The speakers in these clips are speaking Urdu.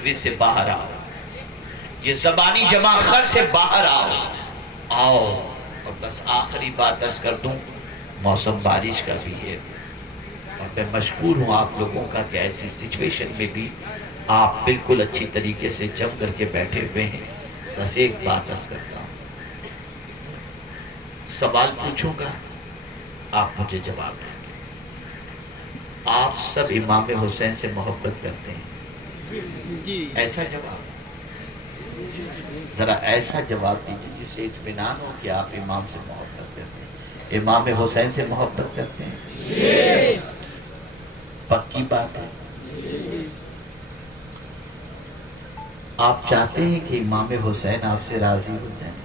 سروس سے باہر آؤ، یہ زبانی جمع خر سے باہر آؤ۔ اور بس آخری بات عرض کر دوں، موسم بارش کا بھی ہے اور میں مشکور ہوں آپ لوگوں کا کہ ایسی سچویشن میں بھی آپ بالکل اچھی طریقے سے جم کر کے بیٹھے ہوئے ہیں۔ بس ایک بات عرض کرتا ہوں، سوال پوچھوں گا، آپ مجھے جواب دیں۔ آپ سب امام حسین سے محبت کرتے ہیں؟ ایسا جواب، ذرا ایسا جواب دیجیے جس سے اطمینان ہو کہ آپ امام سے محبت کرتے ہیں، امام حسین سے محبت کرتے ہیں؟ پکی بات ہے؟ آپ چاہتے ہیں کہ امام حسین آپ سے راضی ہو جائیں؟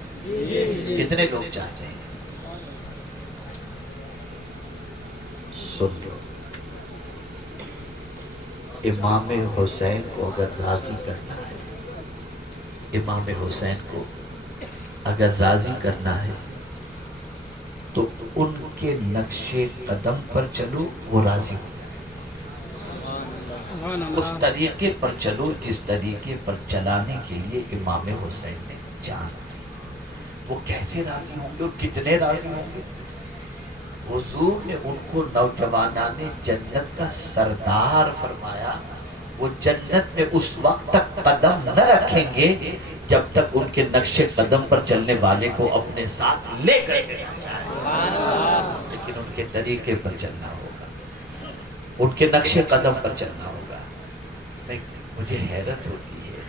کتنے لوگ چاہتے ہیں؟ سن لو، امام حسین کو اگر راضی کرنا ہے، امام حسین کو اگر راضی کرنا ہے تو ان کے نقش قدم پر چلو، وہ راضی ہو جائے۔ اس طریقے پر چلو جس طریقے پر چلانے کے لیے امام حسین نے جان دی۔ وہ کیسے راضی ہوں گے اور کتنے راضی ہوں گے؟ حضور نے ان کو نوجوانان جنت کا سردار فرمایا۔ وہ جنت میں اس وقت تک قدم نہ رکھیں گے جب تک ان کے نقش قدم پر چلنے والے کو اپنے ساتھ لے کر کے نہ جائیں، لیکن ان کے طریقے پر چلنا ہوگا، ان کے نقش قدم پر چلنا ہوگا۔ مجھے حیرت ہوتی ہے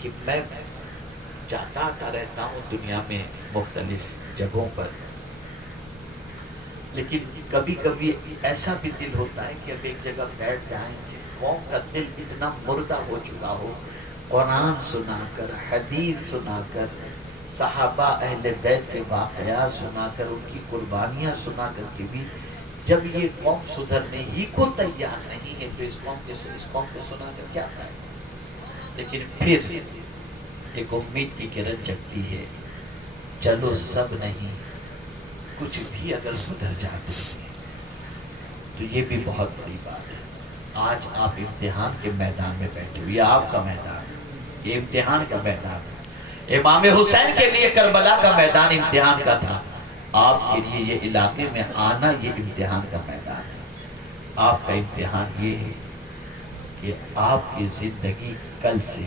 کہ میں جاتا آتا رہتا ہوں دنیا میں مختلف جگہوں پر، لیکن کبھی کبھی ایسا بھی دل ہوتا ہے کہ اب ایک جگہ بیٹھ جائیں جس قوم کا دل اتنا مردہ ہو چکا ہو، قرآن سنا کر، حدیث سنا کر، صحابہ اہل بیت کے واقعات سنا کر، ان کی قربانیاں سنا کر کے بھی جب یہ قوم سدھرنے ہی کو تیار نہیں ہے تو اس قوم کے سنا کر کیا فائدہ؟ لیکن پھر ایک امید کی کرن جگتی ہے، چلو سب نہیں، کچھ بھی اگر سدھر جاتے ہیں تو یہ بھی بہت بڑی بات ہے۔ آج آپ امتحان کے میدان میں بیٹھے ہوئے، یہ آپ کا میدان ہے، یہ امتحان کا میدان ہے۔ امام حسین کے لیے کربلا کا میدان امتحان کا تھا، آپ کے لیے یہ علاقے میں آنا یہ امتحان کا میدان ہے۔ آپ کا امتحان یہ ہے کہ آپ کی زندگی کل سے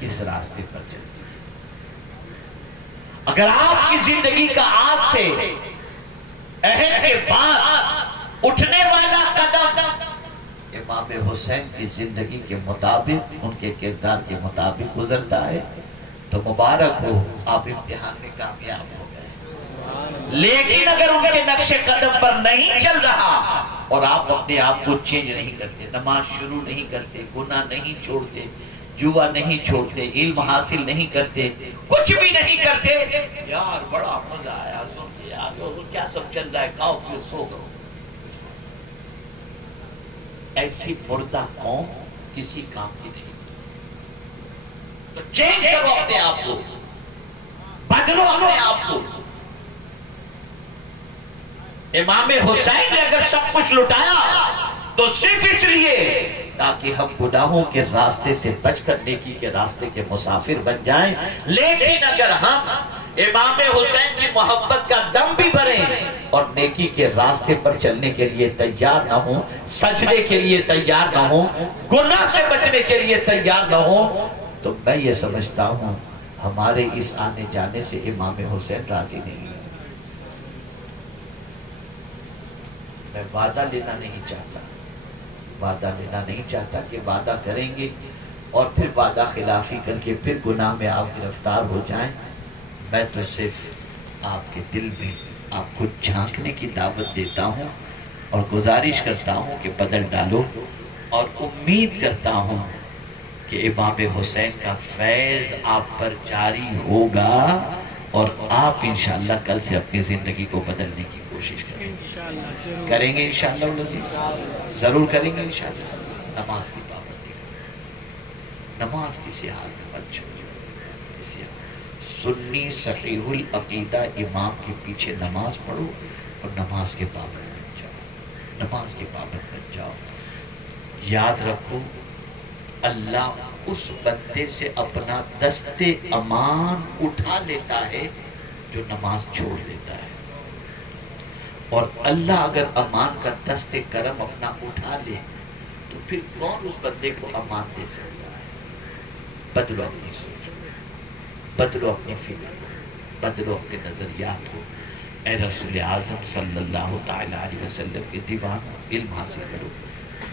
کس راستے پر چلتی ہے۔ اگر آپ کی زندگی کا آج سے عہد کے بعد اٹھنے والا قدم امام حسین کی زندگی کے مطابق، ان کے کردار کے مطابق گزرتا ہے تو مبارک ہو، آپ امتحان میں کامیاب ہو گئے۔ لیکن اگر ان کے نقش قدم پر نہیں چل رہا اور آپ اپنے آپ کو چینج نہیں کرتے، نماز شروع نہیں کرتے، گناہ نہیں چھوڑتے، جوا نہیں چھوڑتے، علم حاصل نہیں کرتے، کچھ بھی نہیں کرتے، یار بڑا مزہ آیا سن کے، یار کیا سب چل رہا ہے، کھاؤ پیو سو گو، ایسی مردہ قوم کسی کام کی نہیں۔ تو چینج کرو اپنے آپ کو، بدلو اپنے آپ کو۔ امام حسین نے اگر سب کچھ لٹایا تو صرف اس لیے تاکہ ہم گناہوں کے راستے سے بچ کر نیکی کے راستے کے مسافر بن جائیں۔ لیکن اگر ہم امام حسین کی محبت کا دم بھی بھریں اور نیکی کے راستے پر چلنے کے لیے تیار نہ ہوں، سجدے کے لیے تیار نہ ہوں، گناہ سے بچنے کے لیے تیار نہ ہوں، تو میں یہ سمجھتا ہوں ہمارے اس آنے جانے سے امام حسین راضی نہیں ہے۔ میں وعدہ لینا نہیں چاہتا، وعدہ لینا نہیں چاہتا کہ وعدہ کریں گے اور پھر وعدہ خلافی کر کے پھر گناہ میں آپ گرفتار ہو جائیں۔ میں تو صرف آپ کے دل میں آپ کو جھانکنے کی دعوت دیتا ہوں اور گزارش کرتا ہوں کہ بدل ڈالو، اور امید کرتا ہوں کہ امام حسین کا فیض آپ پر جاری ہوگا اور آپ انشاءاللہ کل سے اپنی زندگی کو بدلنے کی کوشش کریں گے۔ کریں گے انشاءاللہ، ضرور کریں گے انشاءاللہ۔ نماز کی پابندی، نماز کسی حال میں مت چھوڑو، سنی صحیح العقیدہ امام کے پیچھے نماز پڑھو اور نماز کے پابند بن جاؤ، نماز کے پابند بن جاؤ۔ یاد رکھو اللہ اس بندے سے اپنا دست امان اٹھا لیتا ہے جو نماز چھوڑ دیتا ہے، اور اللہ اگر امان کا دست کرم اپنا اٹھا لے تو پھر کون اس بندے کو امان دے سکتا ہے؟ بدلو اپنی سوچ، بدلو اپنی فکر، بدلو اپنے نظریات کو۔ اے رسول اعظم صلی اللہ تعالی علیہ وسلم کے دیوان علم حاصل کرو،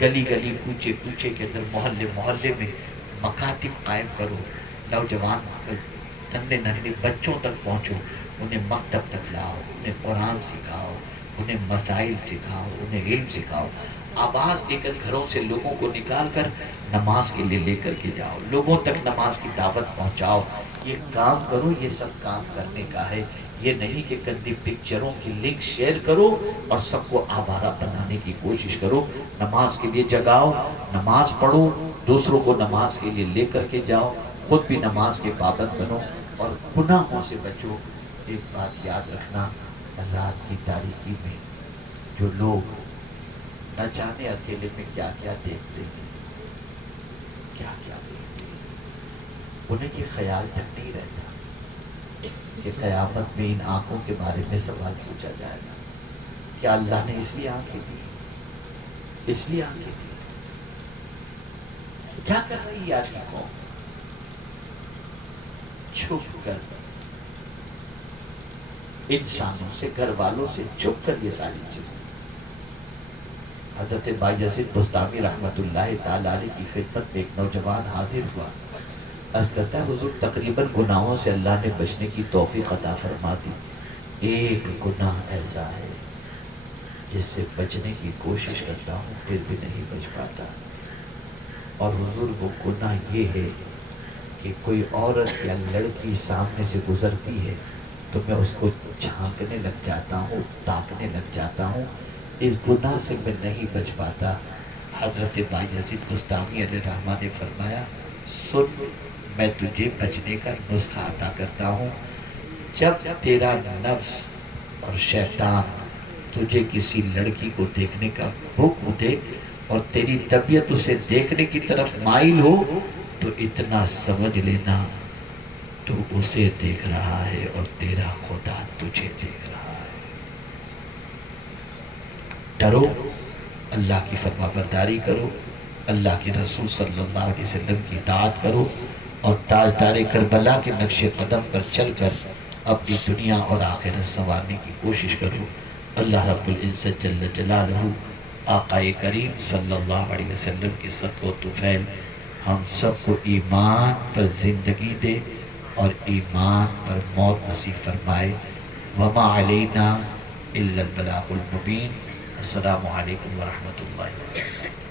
گلی گلی کوچے کوچے کے اندر محلے محلے میں مکاتب قائم کرو، نوجوان ننھے ننھے بچوں تک پہنچو، انہیں مکتب تک لاؤ، انہیں قرآن سکھاؤ، انہیں مسائل سکھاؤ، انہیں علم سکھاؤ، آواز لے کر گھروں سے لوگوں کو نکال کر نماز کے لیے لے کر کے جاؤ، لوگوں تک نماز کی دعوت پہنچاؤ۔ یہ کام کرو، یہ سب کام کرنے کا ہے، یہ نہیں کہ گندی پکچروں کی لنک شیئر کرو اور سب کو آوارہ بنانے کی کوشش کرو۔ نماز کے لیے جگاؤ، نماز پڑھو، دوسروں کو نماز کے لیے لے کر کے جاؤ، خود بھی نماز کے پابند بنو اور گناہوں سے بچو۔ ایک بات یاد رکھنا، رات کی تاریکی میں جو لوگ نہ جانے اکیلے میں کیا کیا دیکھتے ہیں، کیا کیا دیکھتے ہیں، انہیں یہ خیال تک نہیں رہتا کہ قیامت میں ان آنکھوں کے بارے میں سوال پوچھا جائے گا۔ کیا اللہ نے اس لیے آنکھیں دی؟ اس لیے آنکھیں دی؟ کیا کر رہی ہے آج کی قوم؟ چھپ کر انسانوں سے، گھر والوں سے چھپ کر یہ ساری چیزیں۔ حضرت بایزید بستامی رحمت اللہ تعالی علیہ کی خدمت میں ایک نوجوان حاضر ہوا، عرض کرتا ہے حضور تقریباً گناہوں سے اللہ نے بچنے کی توفیق عطا فرما دی، ایک گناہ ایسا ہے جس سے بچنے کی کوشش کرتا ہوں پھر بھی نہیں بچ پاتا، اور حضور وہ گناہ یہ ہے کہ کوئی عورت یا لڑکی سامنے سے گزرتی ہے تو میں اس کو جھانکنے لگ جاتا ہوں، تاکنے لگ جاتا ہوں، اس گناہ سے میں نہیں بچ پاتا۔ حضرت بایزید بستامی علیہ الرحمہ نے فرمایا سن، میں تجھے بچنے کا نسخہ عطا کرتا ہوں، جب تیرا نفس اور شیطان تجھے کسی لڑکی کو دیکھنے کا حکم دے اور تیری طبیعت اسے دیکھنے کی طرف مائل ہو تو اتنا سمجھ لینا تو اسے دیکھ رہا ہے اور تیرا خدا تجھے دیکھ رہا ہے۔ ڈرو، اللہ کی فرما برداری کرو، اللہ کے رسول صلی اللہ علیہ وسلم کی اطاعت کرو اور تاجدار کربلا کے نقش قدم پر چل کر اپنی دنیا اور آخرت سنوارنے کی کوشش کرو۔ اللہ رب العزت جل جلالہ آقا کریم صلی اللہ علیہ وسلم کے صدقہ و طفیل ہم سب کو ایمان پر زندگی دے اور ایمان پر موت نصیب فرمائے۔ وما علینا الا البلاغ المبین۔ السلام علیکم ورحمۃ اللہ وبرکاتہ۔